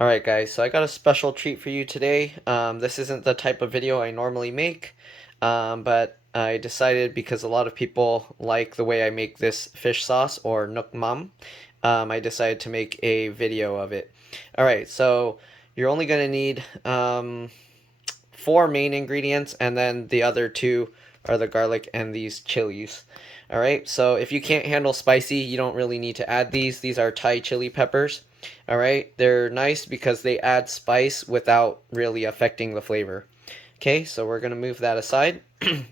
Alright guys, so I got a special treat for you today. This isn't the type of video I normally make, but I decided because a lot of people like the way I make this fish sauce or Nuoc Mam, I decided to make a video of it. Alright, so you're only going to need 4 main ingredients, and then the other 2 are the garlic and these chilies. Alright, so if you can't handle spicy, you don't really need to add these. These are Thai chili peppers. Alright, they're nice because they add spice without really affecting the flavor. Okay, so we're going to move that aside.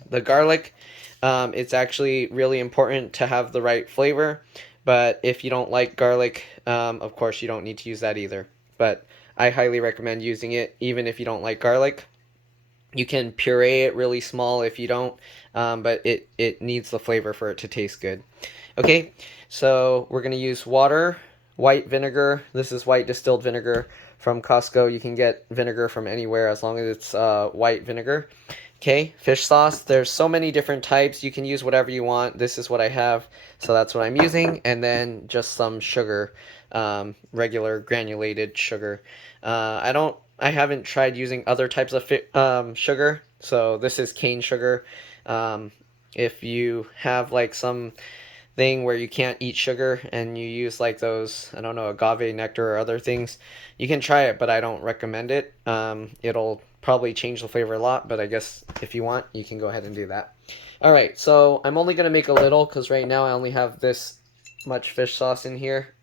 The garlic, it's actually really important to have the right flavor, but if you don't like garlic, of course you don't need to use that either. But I highly recommend using it even if you don't like garlic. You can puree it really small if you don't, but it needs the flavor for it to taste good. Okay, so we're going to use water, white vinegar. This is white distilled vinegar from Costco. You can get vinegar from anywhere as long as it's white vinegar. Okay, fish sauce. There's so many different types. You can use whatever you want. This is what I have, so that's what I'm using. And then just some sugar, regular granulated sugar. I haven't tried using other types of sugar, so this is cane sugar. If you have like some thing where you can't eat sugar and you use like those, I don't know, agave nectar or other things, you can try it, but I don't recommend it. It'll probably change the flavor a lot, but I guess if you want, you can go ahead and do that. All right, so I'm only going to make a little because right now I only have this much fish sauce in here.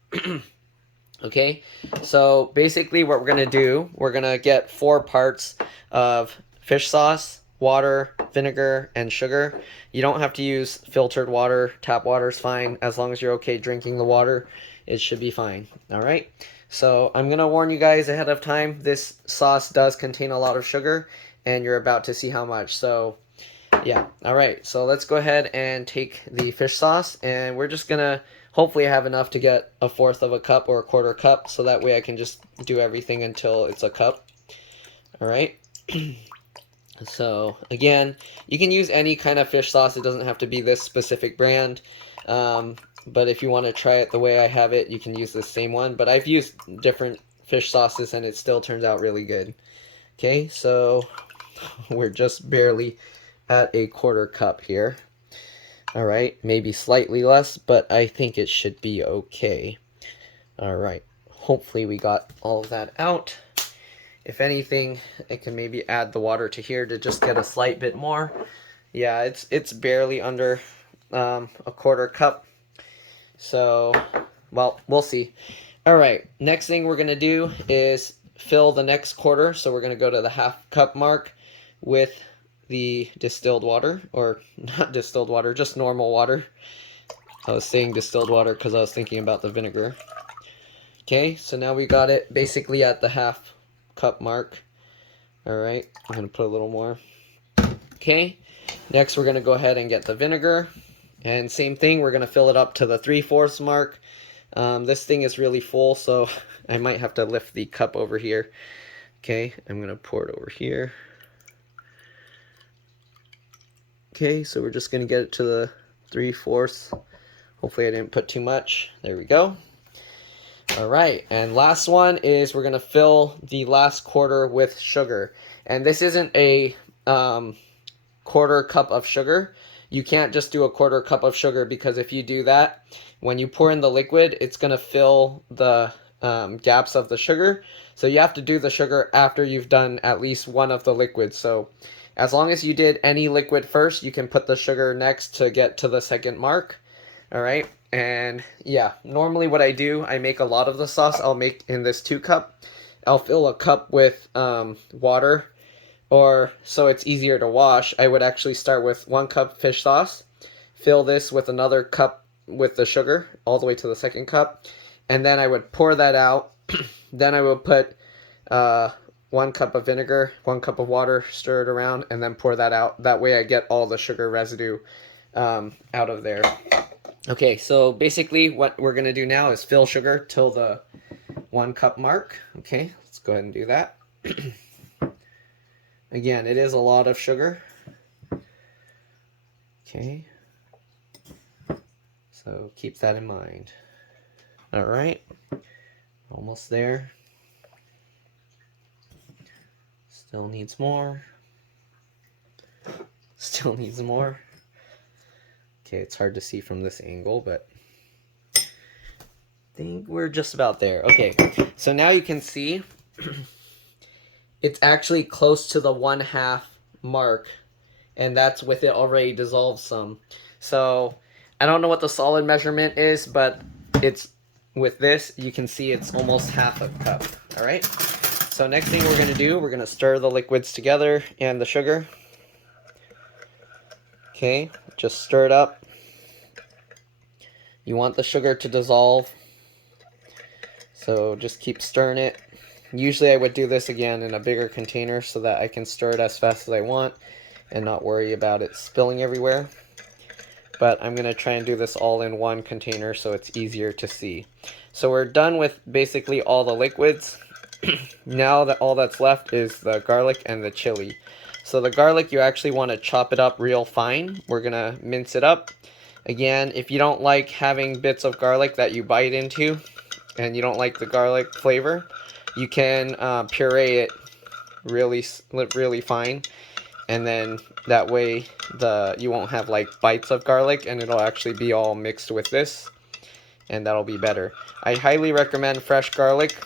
Okay, so basically what we're going to do, we're going to get 4 parts of fish sauce, water, vinegar, and sugar. You don't have to use filtered water. Tap water is fine. As long as you're okay drinking the water, it should be fine. All right, so I'm going to warn you guys ahead of time. This sauce does contain a lot of sugar, and you're about to see how much. So yeah, all right, so let's go ahead and take the fish sauce, and we're just gonna hopefully have enough to get 1/4 of a cup or 1/4 cup, so that way I can just do everything until it's a cup. All right. So again, you can use any kind of fish sauce. It doesn't have to be this specific brand. But if you want to try it the way I have it, you can use the same one. But I've used different fish sauces and it still turns out really good. Okay, so we're just barely at a 1/4 cup here. All right, maybe slightly less, but I think it should be okay. All right, hopefully we got all of that out. If anything, I can maybe add the water to here to just get a slight bit more. Yeah, it's barely under a 1/4 cup. So, well, we'll see. All right, next thing we're gonna do is fill the next quarter. So we're gonna go to the 1/2 cup mark with the distilled water, or not distilled water, just normal water. I was saying distilled water because I was thinking about the vinegar. Okay, so now we got it basically at the 1/2 cup mark. All right, I'm gonna put a little more. Okay, next we're gonna go ahead and get the vinegar, and same thing, we're gonna fill it up to the 3/4 mark. This thing is really full, so I might have to lift the cup over here. Okay, I'm gonna pour it over here. Okay, so we're just gonna get it to the 3/4. Hopefully I didn't put too much. There we go. All right, and last one is we're gonna fill the last quarter with sugar. And this isn't a 1/4 cup of sugar. You can't just do a 1/4 cup of sugar, because if you do that, when you pour in the liquid, it's gonna fill the gaps of the sugar. So you have to do the sugar after you've done at least one of the liquids. So as long as you did any liquid first, you can put the sugar next to get to the second mark. All right, and yeah, normally what I do, I make a lot of the sauce. I'll make in this 2 cup. I'll fill a cup with water, or so it's easier to wash, I would actually start with 1 cup fish sauce, fill this with another cup with the sugar all the way to the second cup, and then I would pour that out. Then I would put 1 cup of vinegar, 1 cup of water, stir it around, and then pour that out. That way I get all the sugar residue out of there. Okay, so basically what we're going to do now is fill sugar till the 1 cup mark. Okay, let's go ahead and do that. Again, it is a lot of sugar. Okay, so keep that in mind. All right, almost there. Still needs more. Still needs more. Okay, it's hard to see from this angle, but I think we're just about there. Okay, so now you can see it's actually close to the 1/2 mark, and that's with it already dissolved some. So I don't know what the solid measurement is, but it's with this, you can see it's almost 1/2 cup. All right. So next thing we're going to do, we're going to stir the liquids together and the sugar. Okay, just stir it up. You want the sugar to dissolve, so just keep stirring it. Usually I would do this again in a bigger container so that I can stir it as fast as I want and not worry about it spilling everywhere. But I'm going to try and do this all in one container so it's easier to see. So we're done with basically all the liquids. Now that all that's left is the garlic and the chili. So the garlic, you actually want to chop it up real fine. We're going to mince it up. Again, if you don't like having bits of garlic that you bite into and you don't like the garlic flavor, you can puree it really fine, and then that way you won't have like bites of garlic, and it'll actually be all mixed with this, and that'll be better. I highly recommend fresh garlic.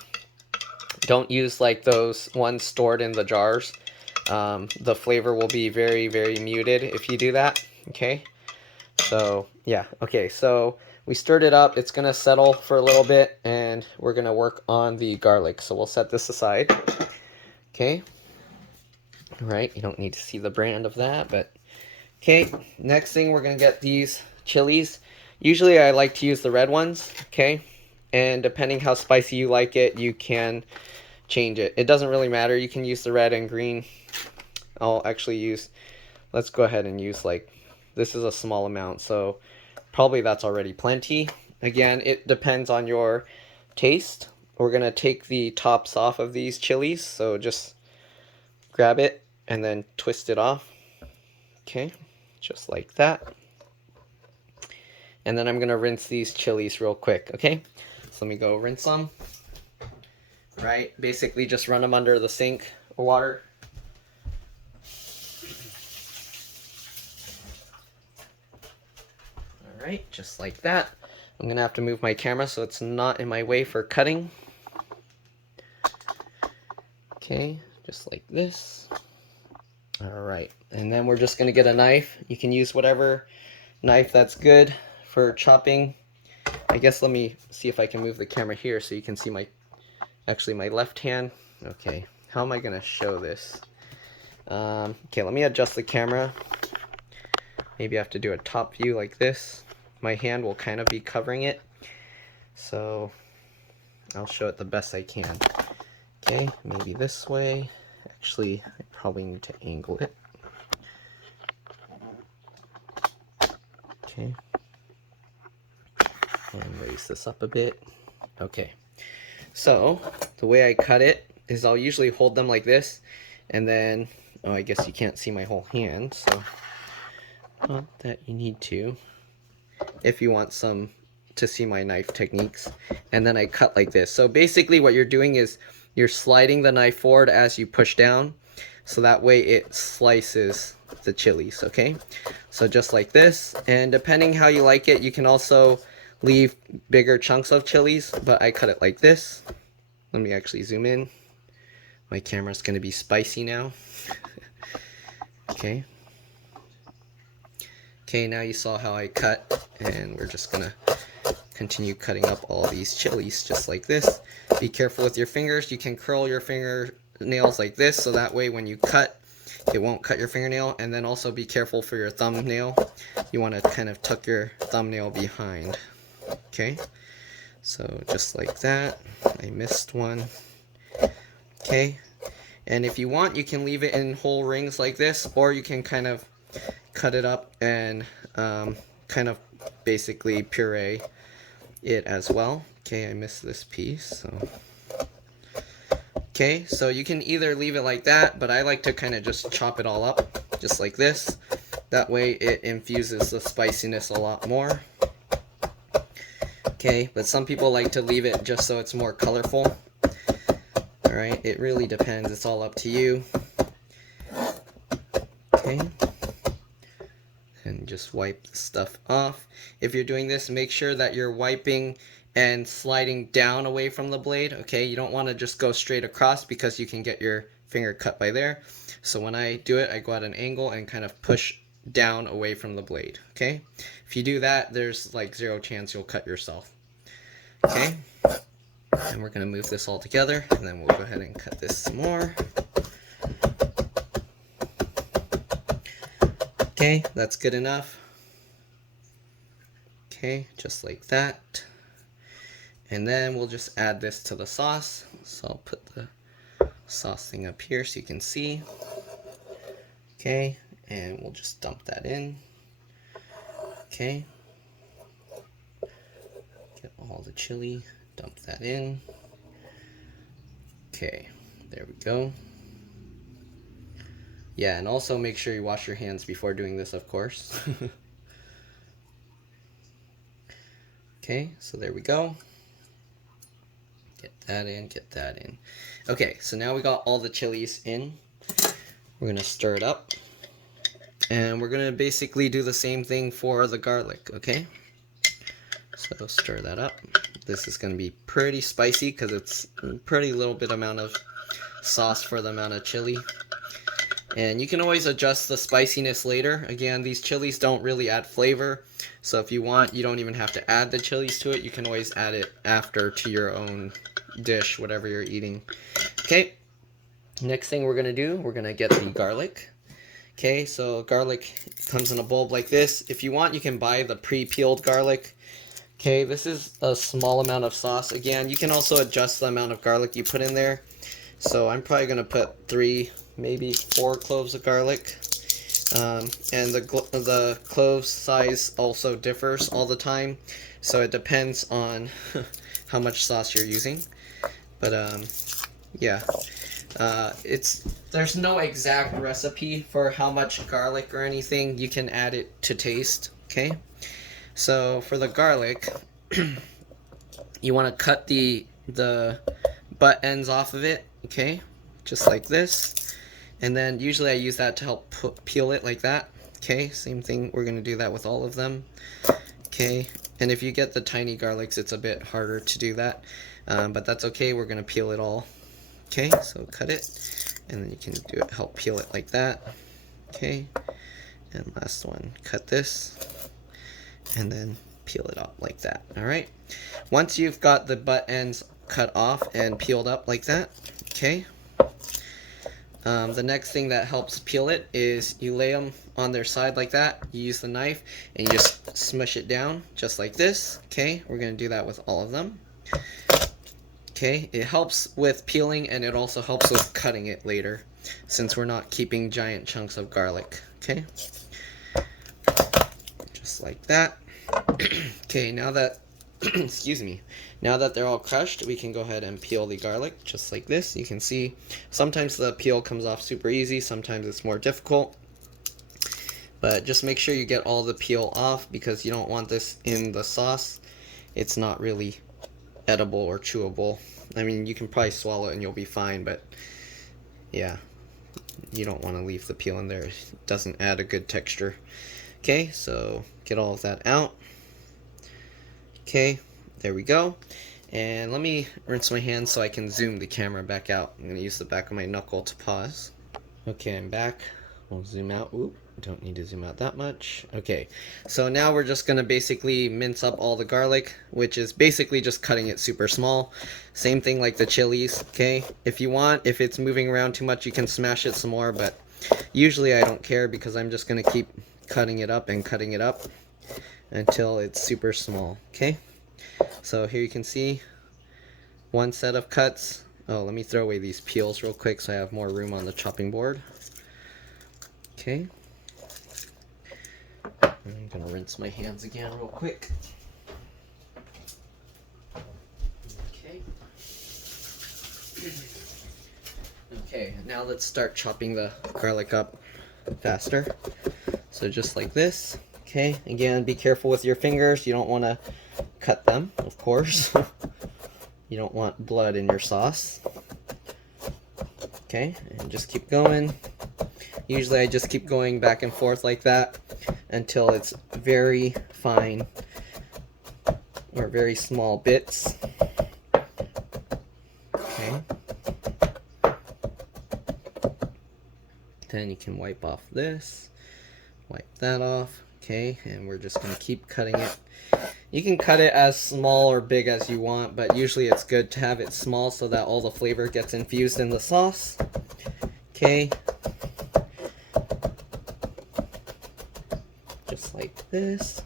Don't use like those ones stored in the jars. The flavor will be very, very muted if you do that. Okay, so yeah, okay, so we stirred it up. It's gonna settle for a little bit, and we're gonna work on the garlic. So we'll set this aside. Okay. All right, you don't need to see the brand of that, but okay. Next thing, we're gonna get these chilies. Usually I like to use the red ones, okay? And depending how spicy you like it, you can change it. It doesn't really matter. You can use the red and green. I'll actually use, let's go ahead and use like, this is a small amount, so probably that's already plenty. Again, it depends on your taste. We're gonna take the tops off of these chilies, so just grab it and then twist it off. Okay, just like that. And then I'm gonna rinse these chilies real quick, okay? So let me go rinse them. Right, basically just run them under the sink or water. All right, just like that. I'm gonna have to move my camera so it's not in my way for cutting. Okay, just like this. All right, and then we're just gonna get a knife. You can use whatever knife that's good for chopping. I guess let me see if I can move the camera here so you can see my left hand. Okay, how am I gonna show this? Okay, let me adjust the camera. Maybe I have to do a top view like this. My hand will kind of be covering it, so I'll show it the best I can. Okay, maybe this way. Actually, I probably need to angle it. Okay. And raise this up a bit. Okay. So, the way I cut it is I'll usually hold them like this, and then, oh, I guess you can't see my whole hand, so not that you need to, if you want some to see my knife techniques. And then I cut like this. So basically what you're doing is you're sliding the knife forward as you push down, so that way it slices the chilies, okay? So just like this, and depending how you like it, you can also leave bigger chunks of chilies, but I cut it like this. Let me actually zoom in. My camera's gonna be spicy now. Okay. Okay, now you saw how I cut, and we're just gonna continue cutting up all these chilies just like this. Be careful with your fingers. You can curl your fingernails like this, so that way when you cut, it won't cut your fingernail. And then also be careful for your thumbnail. You want to kind of tuck your thumbnail behind. Okay, so just like that. I missed one. Okay, and if you want, you can leave it in whole rings like this, or you can kind of cut it up and kind of basically puree it as well. Okay, I missed this piece, so okay, so you can either leave it like that, but I like to kind of just chop it all up just like this. That way it infuses the spiciness a lot more. Okay, but some people like to leave it just so it's more colorful. Alright, it really depends, it's all up to you. Okay. And just wipe the stuff off. If you're doing this, make sure that you're wiping and sliding down away from the blade. Okay, you don't want to just go straight across because you can get your finger cut by there. So when I do it, I go at an angle and kind of push down away from the blade. Okay, if you do that, there's like 0 chance you'll cut yourself. Okay, and we're going to move this all together, and then we'll go ahead and cut this some more. Okay, that's good enough. Okay, just like that. And then we'll just add this to the sauce. So I'll put the sauce thing up here so you can see. Okay, and we'll just dump that in. Okay. Get all the chili, dump that in. Okay, there we go. Yeah, and also make sure you wash your hands before doing this, of course. Okay, so there we go. Get that in, get that in. Okay, so now we got all the chilies in. We're gonna stir it up. And we're gonna basically do the same thing for the garlic, okay? So stir that up. This is gonna be pretty spicy because it's a pretty little bit amount of sauce for the amount of chili. And you can always adjust the spiciness later. Again, these chilies don't really add flavor. So if you want, you don't even have to add the chilies to it. You can always add it after to your own dish, whatever you're eating. Okay, next thing we're going to do, we're going to get the garlic. Okay, so garlic comes in a bulb like this. If you want, you can buy the pre-peeled garlic. Okay, this is a small amount of sauce. Again, you can also adjust the amount of garlic you put in there. So I'm probably going to put 3, maybe 4 cloves of garlic. And the clove size also differs all the time, so it depends on how much sauce you're using. But yeah, there's no exact recipe for how much garlic or anything. You can add it to taste. Okay, so for the garlic, you want to cut the butt ends off of it. Okay, just like this. And then usually I use that to help peel it like that. Okay, same thing. We're going to do that with all of them. Okay, and if you get the tiny garlics, it's a bit harder to do that. But that's okay. We're going to peel it all. Okay, so cut it. And then you can do it, help peel it like that. Okay, and last one, cut this. And then peel it up like that. Alright, once you've got the butt ends cut off and peeled up like that, okay, the next thing that helps peel it is you lay them on their side like that. You use the knife and you just smush it down just like this. Okay, we're going to do that with all of them. Okay, it helps with peeling and it also helps with cutting it later since we're not keeping giant chunks of garlic. Okay, just like that. Okay, now that excuse me, now that they're all crushed, we can go ahead and peel the garlic just like this. You can see sometimes the peel comes off super easy, sometimes it's more difficult, but just make sure you get all the peel off because you don't want this in the sauce. It's not really edible or chewable. I mean, you can probably swallow it and you'll be fine, but yeah, you don't want to leave the peel in there. It doesn't add a good texture. Okay, so get all of that out. Okay, there we go. And let me rinse my hands so I can zoom the camera back out. I'm going to use the back of my knuckle to pause. Okay, I'm back. We'll zoom out. Oop, don't need to zoom out that much. Okay, so now we're just going to basically mince up all the garlic, which is basically just cutting it super small. Same thing like the chilies, okay? If you want, if it's moving around too much, you can smash it some more, but usually I don't care because I'm just going to keep cutting it up and cutting it up until it's super small. Okay, so here you can see one set of cuts. Oh, let me throw away these peels real quick so I have more room on the chopping board. Okay, I'm gonna rinse my hands again real quick. Okay. Okay, now let's start chopping the garlic up faster. So just like this. Okay, again, be careful with your fingers. You don't want to cut them, of course. You don't want blood in your sauce. Okay, and just keep going. Usually I just keep going back and forth like that until it's very fine or very small bits. Okay. Then you can wipe off this, wipe that off. Okay, and we're just going to keep cutting it. You can cut it as small or big as you want, but usually it's good to have it small so that all the flavor gets infused in the sauce. Okay. Just like this.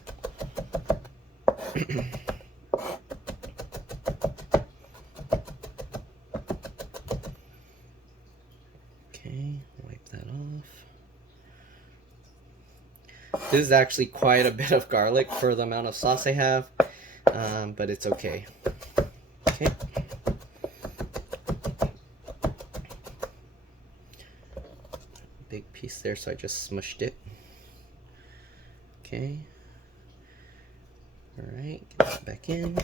Okay, wipe that off. This is actually quite a bit of garlic for the amount of sauce I have, but it's okay. Okay. Big piece there, so I just smushed it. Okay. Alright, get that back in.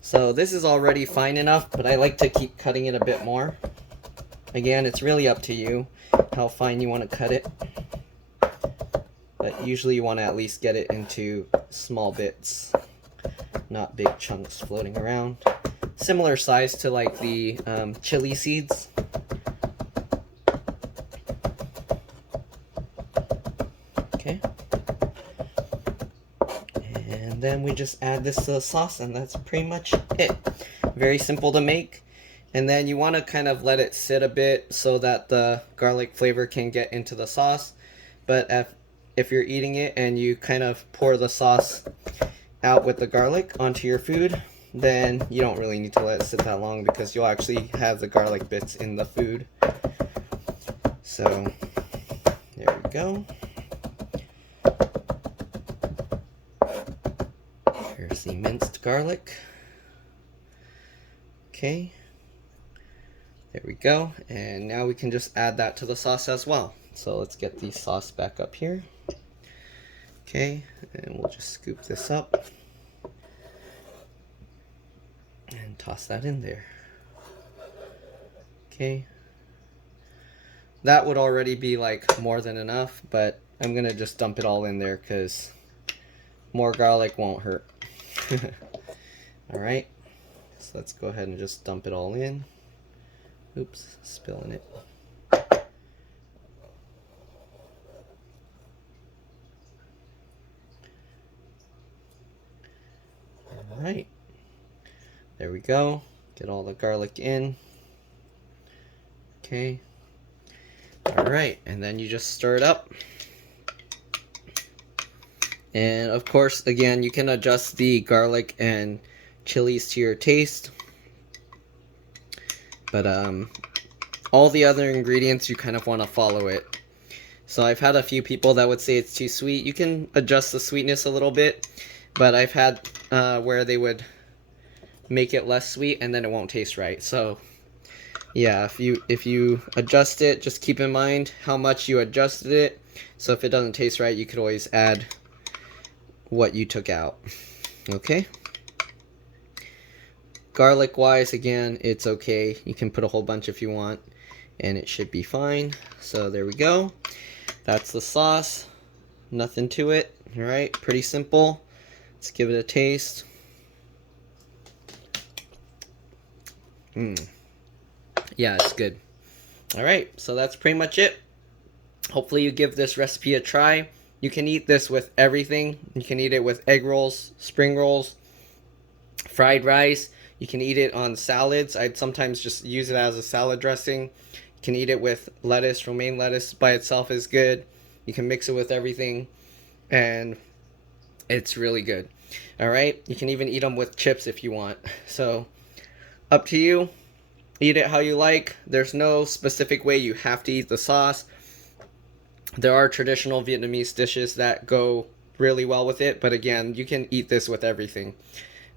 So this is already fine enough, but I like to keep cutting it a bit more. Again, it's really up to you how fine you want to cut it. But usually you want to at least get it into small bits, not big chunks floating around. Similar size to like the chili seeds. Okay. And then we just add this to the sauce, and that's pretty much it. Very simple to make. And then you want to kind of let it sit a bit so that the garlic flavor can get into the sauce. But if you're eating it and you kind of pour the sauce out with the garlic onto your food, then you don't really need to let it sit that long because you'll actually have the garlic bits in the food. So there we go. Here's the minced garlic. Okay. There we go, and now we can just add that to the sauce as well. So let's get the sauce back up here. Okay, and we'll just scoop this up and toss that in there. Okay. That would already be like more than enough, but I'm gonna just dump it all in there because more garlic won't hurt. Alright, so let's go ahead and just dump it all in. Oops, spilling it. Alright, there we go. Get all the garlic in. Okay. Alright, and then you just stir it up. And of course, again, you can adjust the garlic and chilies to your taste. But all the other ingredients, you kind of want to follow it. So I've had a few people that would say it's too sweet. You can adjust the sweetness a little bit, but I've had where they would make it less sweet and then it won't taste right. So yeah, if you adjust it, just keep in mind how much you adjusted it. So if it doesn't taste right, you could always add what you took out. Okay? Garlic wise, again, it's okay. You can put a whole bunch if you want and it should be fine. So there we go. That's the sauce. Nothing to it. Alright, pretty simple. Let's give it a taste. Yeah, it's good. Alright, so that's pretty much it. Hopefully you give this recipe a try. You can eat this with everything. You can eat it with egg rolls, spring rolls, fried rice. You can eat it on salads. I'd sometimes just use it as a salad dressing. You can eat it with lettuce. Romaine lettuce by itself is good. You can mix it with everything, and it's really good. Alright, you can even eat them with chips if you want. So, up to you. Eat it how you like. There's no specific way you have to eat the sauce. There are traditional Vietnamese dishes that go really well with it, but again, you can eat this with everything.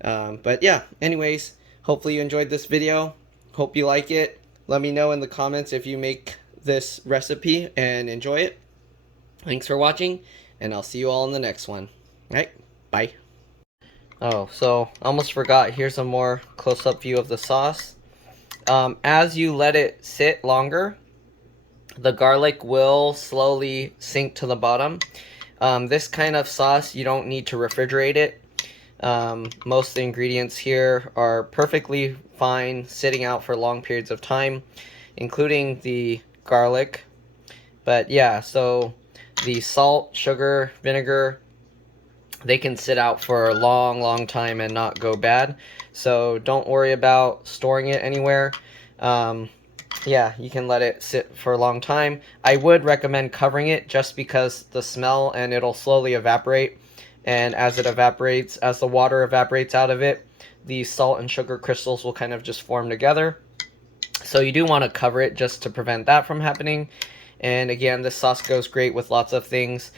But yeah, anyways, hopefully you enjoyed this video. Hope you like it. Let me know in the comments if you make this recipe and enjoy it. Thanks for watching, and I'll see you all in the next one. Alright, bye. Oh, so almost forgot, here's a more close-up view of the sauce. As you let it sit longer, the garlic will slowly sink to the bottom. This kind of sauce, you don't need to refrigerate it. Most of the ingredients here are perfectly fine sitting out for long periods of time, including the garlic. But yeah, so the salt, sugar, vinegar, they can sit out for a long time and not go bad. So don't worry about storing it anywhere. Yeah, you can let it sit for a long time. I would recommend covering it just because the smell, and it'll slowly evaporate. And as it evaporates, as the water evaporates out of it, the salt and sugar crystals will kind of just form together. So you do want to cover it just to prevent that from happening. And again, this sauce goes great with lots of things.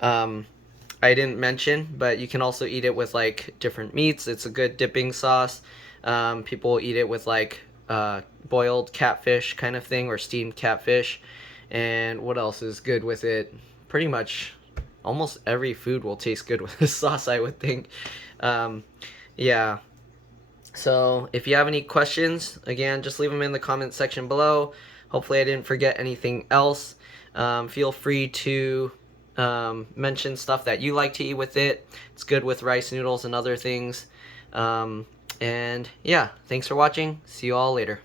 I didn't mention, but you can also eat it with like different meats. It's a good dipping sauce. People eat it with like boiled catfish kind of thing, or steamed catfish. And what else is good with it? Pretty much almost every food will taste good with this sauce, I would think. Yeah. So if you have any questions, again, just leave them in the comment section below. Hopefully I didn't forget anything else. Feel free to mention stuff that you like to eat with it. It's good with rice noodles and other things. And yeah, thanks for watching. See you all later.